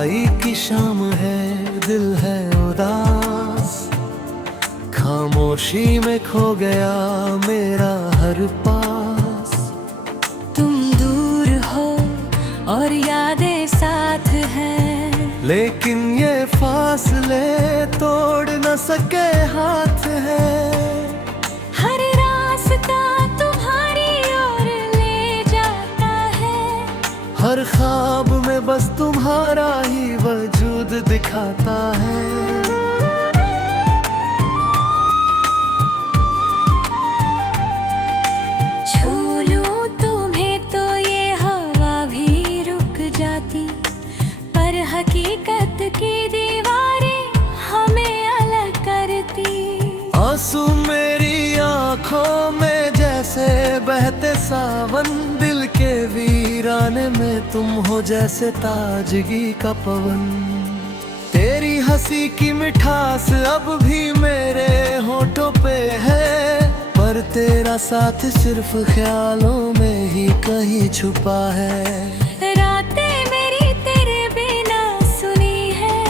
जुदाई की शाम है, दिल है उदास, खामोशी में खो गया मेरा हर पास। तुम दूर हो और यादें साथ हैं, लेकिन ये फासले तोड़ न सके हाथ है। हर रास्ता तुम्हारी ओर ले जाता है, हर ख्वाब में बस तुम्हारा ही वजूद दिखाता है। छू लूं तुम्हें तो ये हवा भी रुक जाती, पर हकीकत की दीवारें हमें अलग करती। आंसू मेरी आंखों में जैसे बहते सावन, दिल के वीराने में तुम हो जैसे ताजगी का पवन। तेरी हंसी की मिठास अब भी मेरे होठों पे है, पर तेरा साथ सिर्फ ख्यालों में ही कहीं छुपा है। रातें मेरी तेरे बिना सुनी है,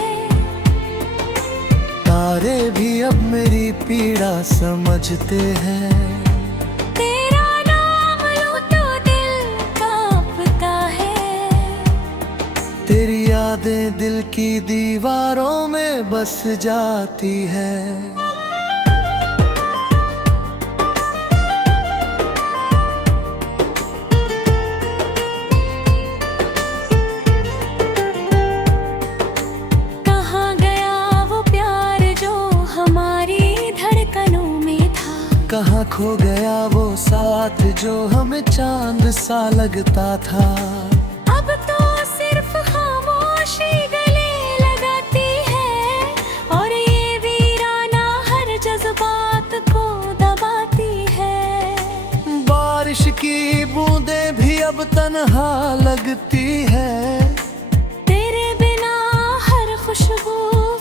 तारे भी अब मेरी पीड़ा समझते हैं। तेरा नाम लूं तो दिल कांपता है, तेरी यादें दिल की दीवारों में बस जाती है। कहाँ गया वो प्यार जो हमारी धड़कनों में था, कहाँ खो गया वो साथ जो हमें चांद सा लगता था। अब तो सिर्फ खामोशी गले लगाती है, और ये वीराना हर जज्बात को दबाती है। बारिश की बूंदें भी अब तन्हा लगती है, तेरे बिना हर खुशबू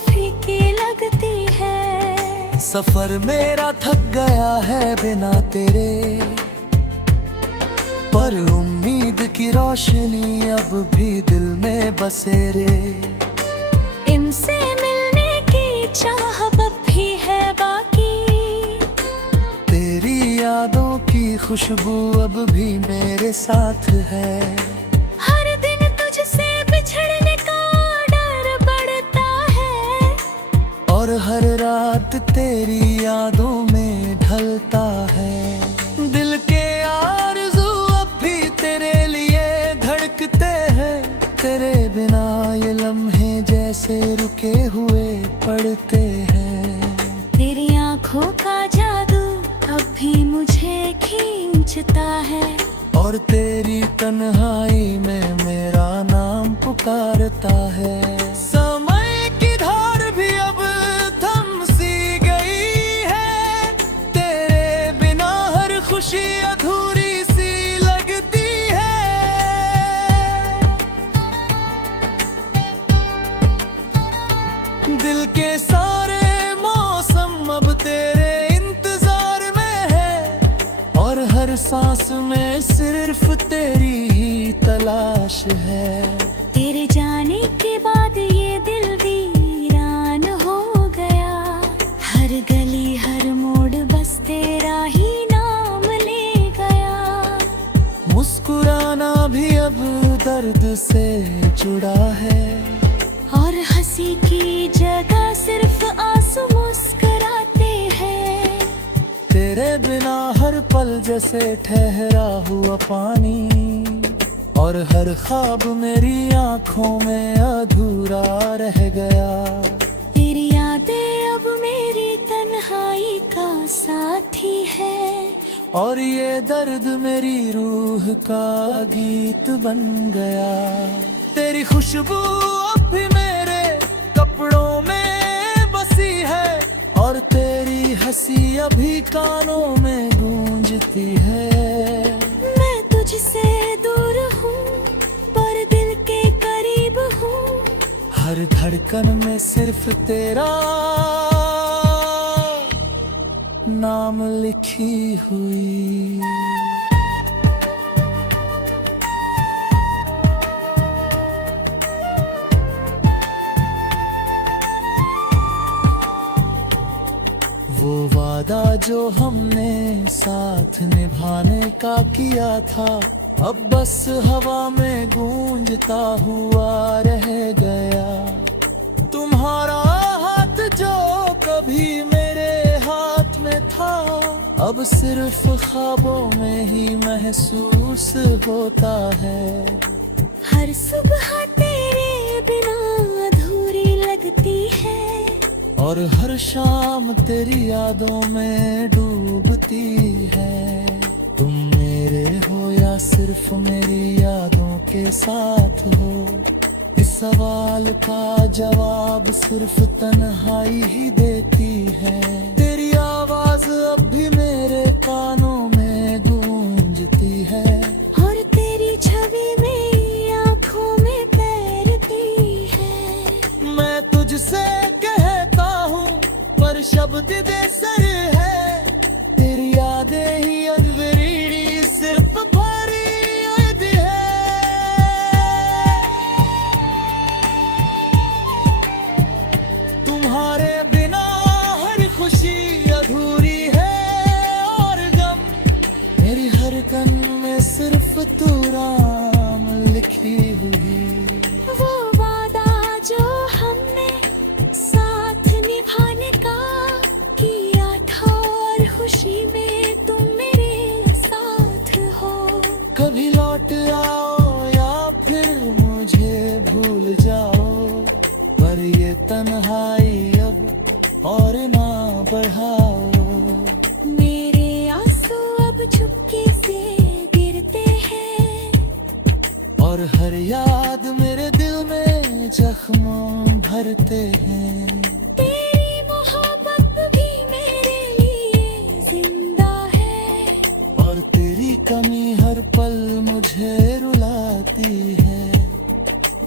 फीकी लगती है। सफर मेरा थक गया है बिना तेरे, पर उम्मीद की रोशनी अब भी दिल में बसे रे। इनसे मिलने की चाह अब भी है बाकी, तेरी यादों की खुशबू अब भी मेरे साथ है। हर दिन तुझसे बिछड़ने का डर बढ़ता है, और हर रात तेरी यादों में ढलता है। दिल के आरज़ू अब भी तेरे लिए धड़कते हैं, तेरे बिना ये लम्हे जैसे रुके हुए पड़ते हैं। तेरी आंखों का जादू अब भी मुझे खींचता है, और तेरी तन्हाई में मेरा नाम पुकारता है। समय की धार भी अब थम सी गई है, तेरे बिना हर खुशी अधूरी सी लगती है। दिल के सारे मौसम अब तेरे इंतजार में है, और हर सांस में सिर्फ तेरी ही तलाश है। तेरे जाने के बाद ये दिल वीरान हो गया, हर गली हर मोड़ बस तेरा ही नाम ले गया। मुस्कुराना भी अब दर्द से जुड़ा है, और हंसी की जगह सिर्फ आंसू मुस्कुराते हैं। तेरे बिना हर पल जैसे ठहरा हुआ पानी, और हर ख्वाब मेरी आंखों में अधूरा रह गया। तेरी यादें अब मेरी तन्हाई का साथी है, और ये दर्द मेरी रूह का गीत बन गया। तेरी खुशबू अब भी मेरे कपड़ों में बसी है, और तेरी हंसी अभी कानों में गूंजती है। मैं तुझसे दूर हूँ पर दिल के करीब हूँ, हर धड़कन में सिर्फ तेरा नाम लिखी हुई। वादा जो हमने साथ निभाने का किया था, अब बस हवा में गूंजता हुआ रह गया। तुम्हारा हाथ जो कभी मेरे हाथ में था, अब सिर्फ ख्वाबों में ही महसूस होता है। हर सुबह तेरे बिना अधूरी लगती है, और हर शाम तेरी यादों में डूबती है। तुम मेरे हो या सिर्फ मेरी यादों के साथ हो, इस सवाल का जवाब सिर्फ तन्हाई ही देती है। तेरी आवाज अब भी मेरे कानों में गूंजती है, और तेरी छवि मेरी आँखों में तैरती है। मैं तुझसे कहता हूँ पर शब्द बेसर है, तेरी यादें ही अनवरीडी सिर्फ भरी याद है। तुम्हारे बिना हर खुशी अधूरी है, और गम मेरी हर कन में सिर्फ तू राम लिखी हुई। वो वादा जो हमने साथ निभाने का किया था, और खुशी में तुम मेरे साथ हो। कभी लौट आओ या फिर मुझे भूल जाओ, पर ये तन्हाई अब और ना बढ़ाओ। मेरे आंसू अब चुपके से गिरते हैं, और हर याद मेरे दिल में जख्म भरते हैं। तेरी मोहब्बत भी मेरे लिए जिंदा है, और तेरी कमी हर पल मुझे रुलाती है।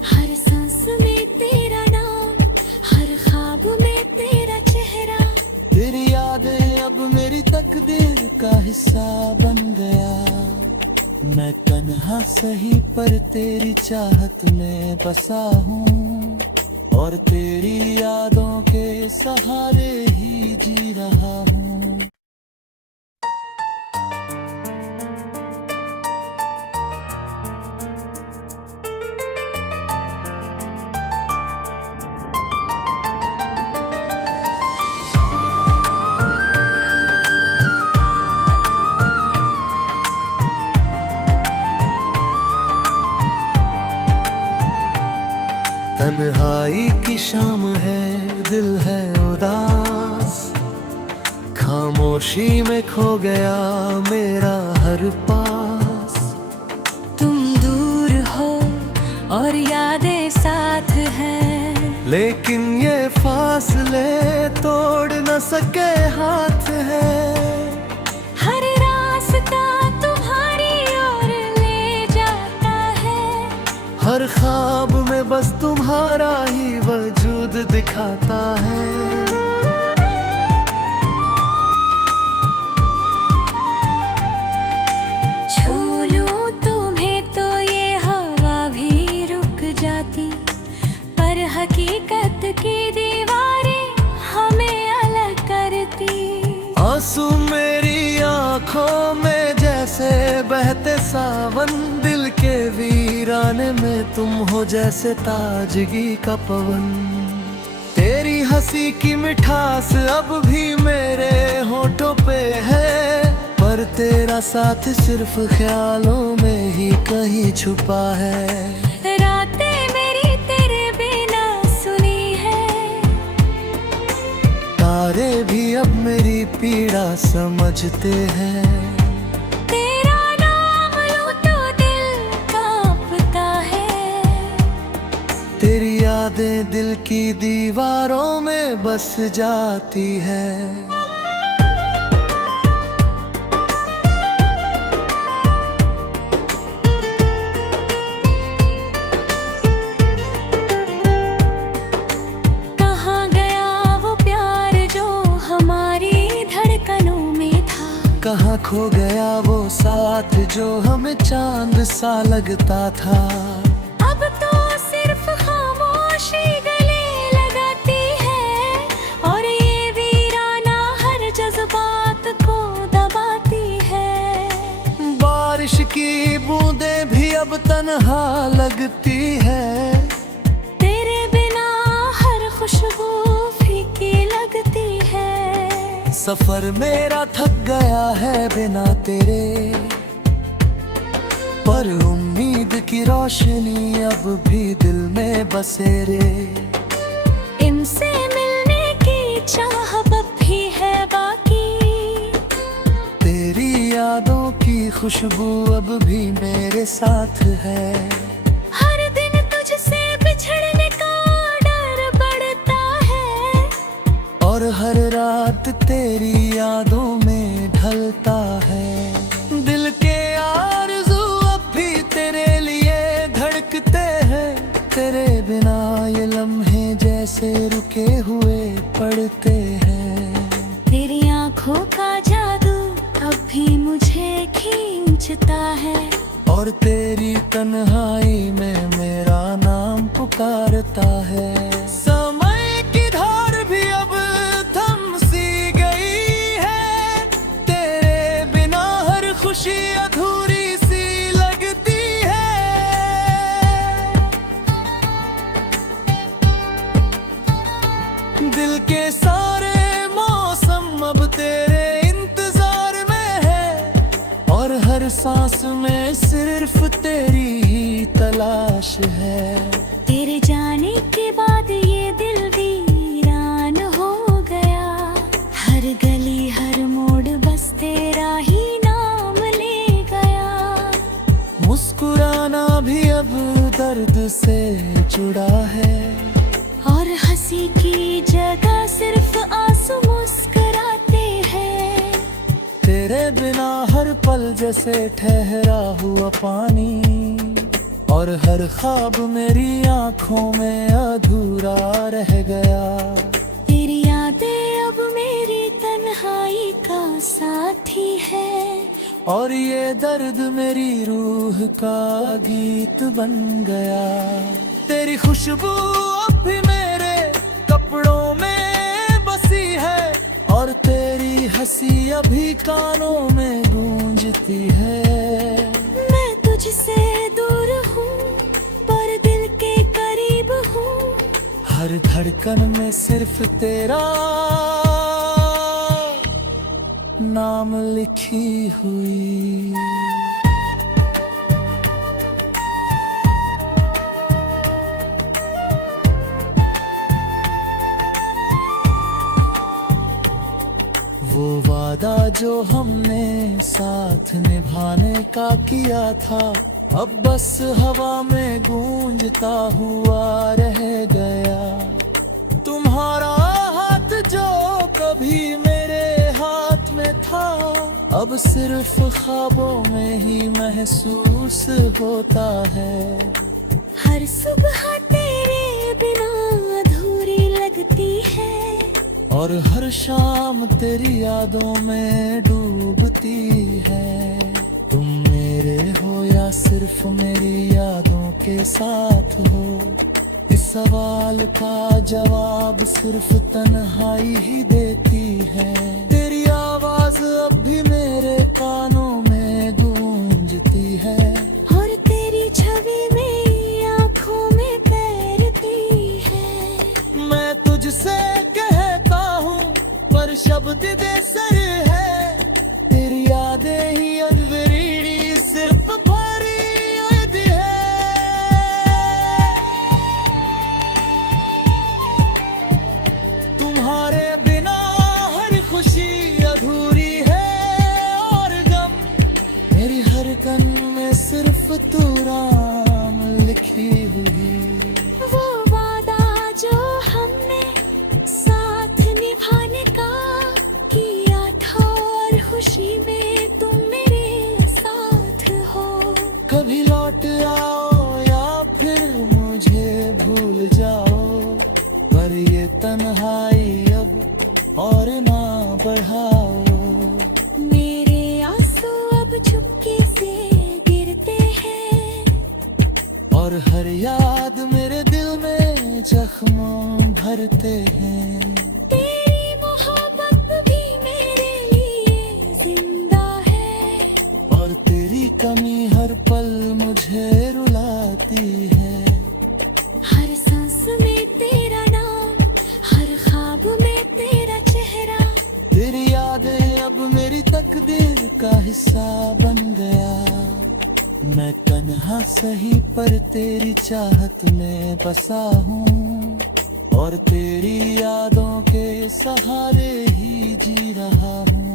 हर सांस में तेरा नाम, हर ख्वाब में तेरा चेहरा। तेरी यादें अब मेरी तकदीर का हिस्सा बन गया। मैं तन्हा सही पर तेरी चाहत में बसा हूँ, और तेरी यादों के सहारे ही जी रहा हूँ। तन्हाई की शाम है, दिल है उदास, खामोशी में खो गया मेरा हर पास। तुम दूर हो और यादें साथ हैं, लेकिन ये फासले तोड़ न सके हाथ है। हर रास्ता तुम्हारी ओर ले जाता है, हर ख्वाब में बस तुम्हारा ही वजूद दिखाता है। छू लूं तुम्हें तो ये हवा भी रुक जाती, पर हकीकत की दीवारें हमें अलग करती। आंसू मेरी आंखों में जैसे बहते सावन, दिल के वीराने में तुम हो जैसे ताजगी का पवन। तेरी हंसी की मिठास अब भी मेरे होठों पे है, पर तेरा साथ सिर्फ ख्यालों में ही कहीं छुपा है। रातें मेरी तेरे बिना सुनी है, तारे भी अब मेरी पीड़ा समझते हैं। तेरा नाम लूं तो दिल कांपता है, तेरी यादें दिल की दीवारों में बस जाती है। कहाँ गया वो प्यार जो हमारी धड़कनों में था, कहाँ खो गया वो साथ जो हमें चांद सा लगता था। अब तो सिर्फ खामोशी गले लगाती है, और ये वीराना हर जज्बा की बूंदें भी अब तन्हा लगती है। तेरे बिना हर खुशबू फीकी लगती है। सफर मेरा थक गया है बिना तेरे, पर उम्मीद की रोशनी अब भी दिल में बसे रे। इनसे मिलने की चाह अब भी है बाकी। तेरी यादों की खुशबू अब भी मेरे साथ है। हर दिन तुझसे बिछड़ने का डर बढ़ता है, और हर रात तेरी यादों में ढलता है। दिल के आरज़ू अब भी तेरे लिए धड़कते हैं। तेरे बिना ये लम्हे जैसे रुके हुए पड़ते हैं। तेरी आंखों का जादू अब भी मुझे खींचता है, और तेरी तन्हाई में मेरा नाम पुकारता है। समय की धार भी अब थम सी गई है। तेरे बिना हर खुशी अधूरी सी लगती है। दिल के सारे मौसम अब तेरे इंतजार में है, और हर सांस में सिर्फ तेरी ही तलाश है। तेरे जाने के बाद ये दिल वीरान हो गया। हर गली हर मोड़ बस तेरा ही नाम ले गया। मुस्कुराना भी अब दर्द से जुड़ा है, और हंसी की जगह सिर्फ आंसू मुस्कुराते हैं। तेरे बिना हर पल जैसे ठहरा हुआ पानी, और हर ख्वाब मेरी आंखों में अधूरा रह गया। तेरी यादें अब मेरी तन्हाई का साथी है, और ये दर्द मेरी रूह का गीत बन गया। तेरी खुशबू अब भी मेरे कपड़ों में बसी है, और तेरी हंसी अभी कानों में गूंजती है। मैं तुझसे दूर हूँ पर दिल के करीब हूँ। हर धड़कन में सिर्फ तेरा नाम लिखी हुई। वो वादा जो हमने साथ निभाने का किया था, अब बस हवा में गूंजता हुआ रह गया। तुम्हारा हाथ जो कभी मेरे हाथ में था, अब सिर्फ ख्वाबों में ही महसूस होता है। हर सुबह तेरे बिना अधूरी लगती है, और हर शाम तेरी यादों में डूबती है। तुम मेरे हो या सिर्फ मेरी यादों के साथ हो, इस सवाल का जवाब सिर्फ तन्हाई ही देती है। तेरी आवाज अब भी मेरे कानों में गूंजती है, और तेरी छवि मेरी आंखों में तैरती है। मैं तुझसे कहता हूँ पर शब्द बेसर है। तेरी यादें ही अनवरीडी सिर्फ भरी याद है। तुम्हारे बिना हर खुशी अधूरी है, और गम मेरी हर कन में सिर्फ तू नाम लिखी हुई। वो वादा जो हमने साथ निभाने का किया था, और खुशी में तुम मेरे साथ हो। कभी लौट आओ या फिर मुझे भूल जाओ, पर ये तन्हाई अब और ना बढ़ाओ। मेरे आंसू अब चुपके से गिरते हैं, और हर याद मेरे दिल में जख्म भरते हैं। तेरी मोहब्बत भी मेरे लिए जिंदा है, और तेरी कमी तकदीर का हिस्सा बन गया। मैं तन्हा सही पर तेरी चाहत में बसा हूँ, और तेरी यादों के सहारे ही जी रहा हूँ।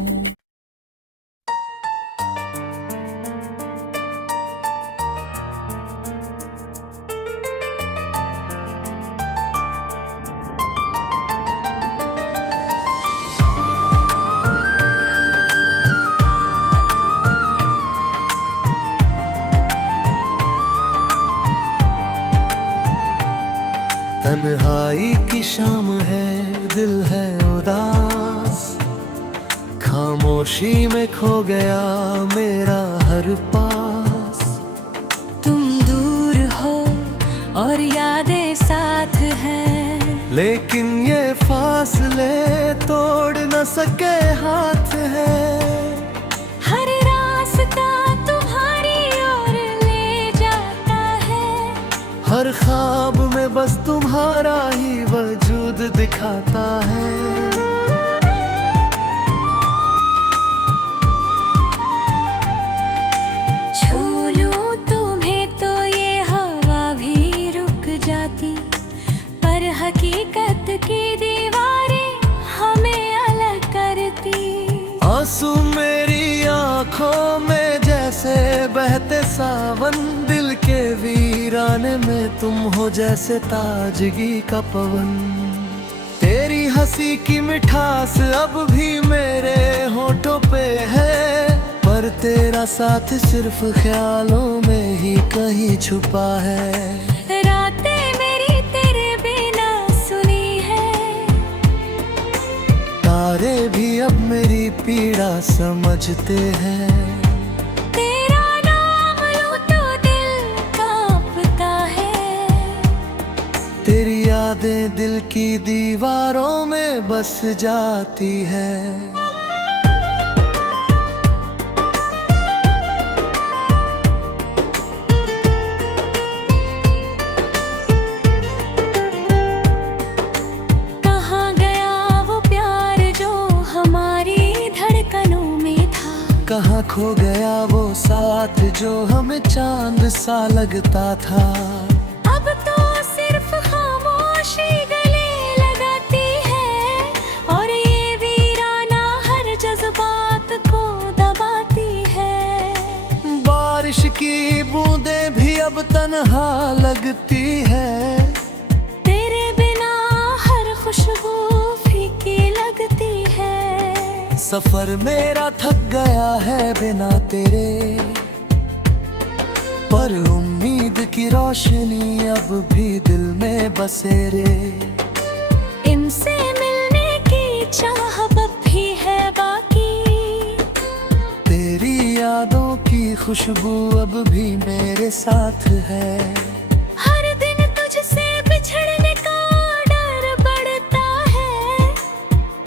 तन्हाई की शाम है, दिल है उदास, खामोशी में खो गया मेरा हर पास। तुम दूर हो और यादें साथ हैं, लेकिन ये फासले तोड़ न सके हाथ है। हर रास्ता तुम्हारी ओर ले जाता है, हर ख्वाब में बस तुम्हारा ही वजूद दिखाता है। छू लूं तुम्हें तो ये हवा भी रुक जाती, पर हकीकत की दीवारें हमें अलग करती। आंसू मेरी आंखों में जैसे बहते सावन, दिल के वीराने में तुम हो जैसे ताजगी का पवन। तेरी हंसी की मिठास अब भी मेरे होठों पे है, पर तेरा साथ सिर्फ ख्यालों में ही कहीं छुपा है। रातें मेरी तेरे बिना सुनी है, तारे भी अब मेरी पीड़ा समझते हैं। तेरा नाम लूं तो दिल कांपता है, तेरी यादें दिल की दीवारों में बस जाती है। कहाँ गया वो प्यार जो हमारी धड़कनों में था, कहाँ खो गया वो साथ जो हमें चांद सा लगता था। अब तो सिर्फ खामोशी गले लगाती है, और ये वीराना हर जज्बात को दबाती है। बारिश की बूंदें भी अब तन्हा लगती है, तेरे बिना हर खुशबू फीकी लगती है। सफर मेरा थक गया है बिना तेरे, पर उम्मीद की रोशनी अब भी दिल में बसे रे। इनसे मिलने की चाह अब भी है बाकी, तेरी यादों की खुशबू अब भी मेरे साथ है। हर दिन तुझसे बिछड़ने का डर बढ़ता है,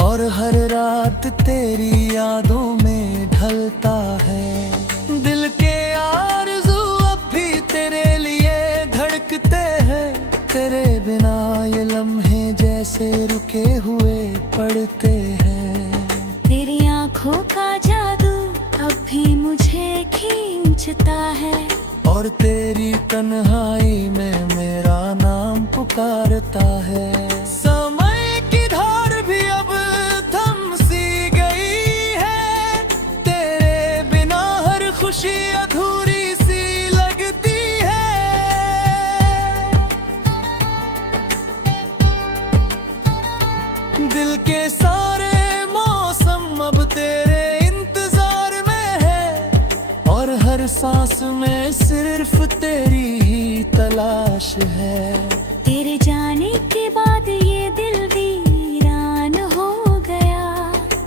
और हर रात तेरी यादों में ढलता है। दिल के आरज़ू अब भी तेरे लिए धड़कते हैं, तेरे बिना ये लम्हे जैसे रुके हुए पड़ते हैं। तेरी आंखों का जादू अब भी मुझे खींचता है, और तेरी तन्हाई में मेरा नाम पुकारता है। समय की धार भी अब थम सी गई है, तेरे बिना हर खुशी अधूरी सी लगती है। दिल के सारे मौसम अब तेरे इंतजार में है, और हर सांस में सिर्फ तेरी ही तलाश है। तेरे जाने के बाद ये दिल वीरान हो गया,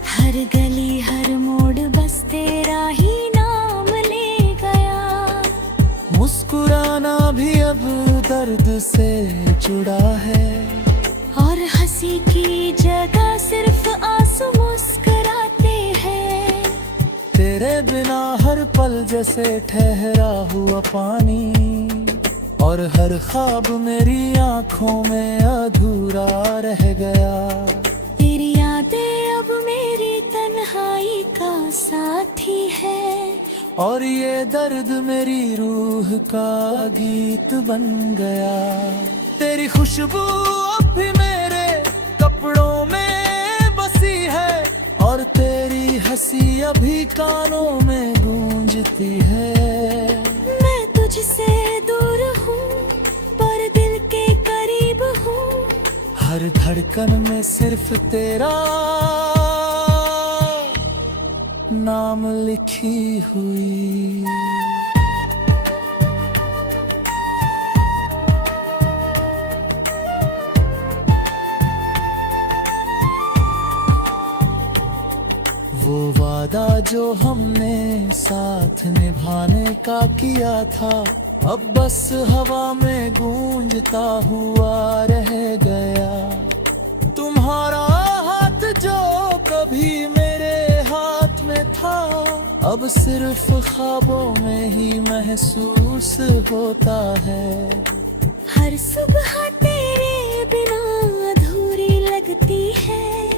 हर गली हर मोड़ बस तेरा ही नाम ले गया। मुस्कुराना भी अब दर्द से जुड़ा है, और हंसी की जगह सिर्फ आंसू मुस्कुराते हैं। तेरे बिना हर पल जैसे ठहरा हुआ पानी, और हर ख्वाब मेरी आंखों में अधूरा रह गया। तेरी यादें अब मेरी तन्हाई तन्हाई का साथी है। और ये दर्द मेरी रूह का गीत बन गया। तेरी खुशबू अब भी मेरे कपड़ों में बसी है, और तेरी हंसी अभी कानों में गूंजती है। मैं तुझसे दूर हूँ पर दिल के करीब हूँ, हर धड़कन में सिर्फ तेरा नाम लिखी हुई। वो वादा जो हमने साथ निभाने का किया था, अब बस हवा में गूंजता हुआ रह गया। तुम्हारा हाथ जो कभी मेरे हाथ में था, अब सिर्फ ख्वाबों में ही महसूस होता है। हर सुबह तेरे बिना अधूरी लगती है,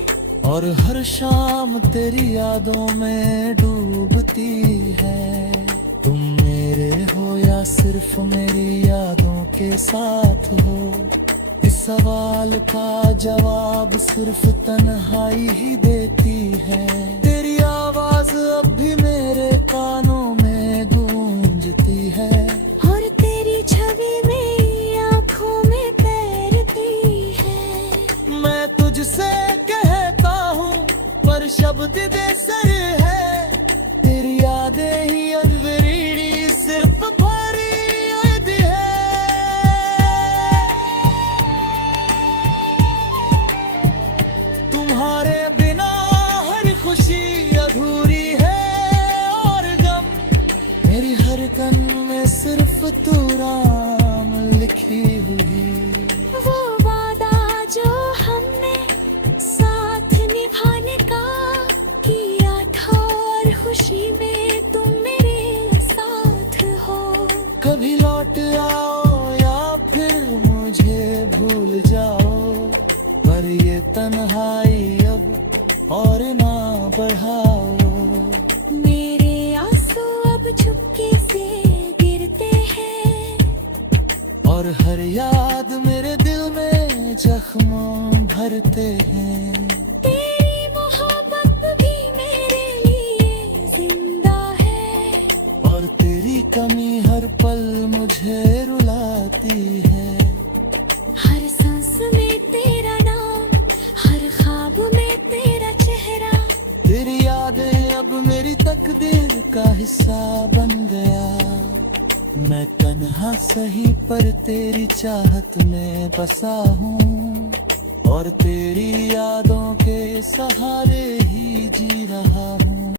और हर शाम तेरी यादों में डूबती है। तुम मेरे हो या सिर्फ मेरी यादों के साथ हो, इस सवाल का जवाब सिर्फ तन्हाई ही देती है। तेरी आवाज अब भी मेरे कानों में गूंजती है, और तेरी छवि मेरी आँखों में तैरती है। मैं तुझसे कहता हूँ पर शब्द बेसर है। तेरी यादें ही अनवरीडी सिर्फ भरी याद है। तुम्हारे बिना हर खुशी अधूरी है, और गम मेरी हर कन में सिर्फ तू नाम लिखी हुई। वो वादा जो हमने साथ निभाने का किया था, और खुशी में तुम मेरे साथ हो। कभी लौट आओ या फिर मुझे भूल जाओ, पर ये तन्हाई अब और ना बढ़ाओ। मेरे आंसू अब चुपके से गिरते हैं, और हर याद मेरे दिल में जख्म भरते हैं। तेरी मोहब्बत भी मेरे लिए जिंदा है, और तेरी कमी हर पल मुझे रुलाती है। हर सांस में तेरा नाम, हर ख्वाब में तेरा चेहरा। तेरी यादें अब मेरी तकदीर का हिस्सा बन गया। मैं तन्हा सही पर तेरी चाहत में बसा हूँ, और तेरी यादों के सहारे ही जी रहा हूँ।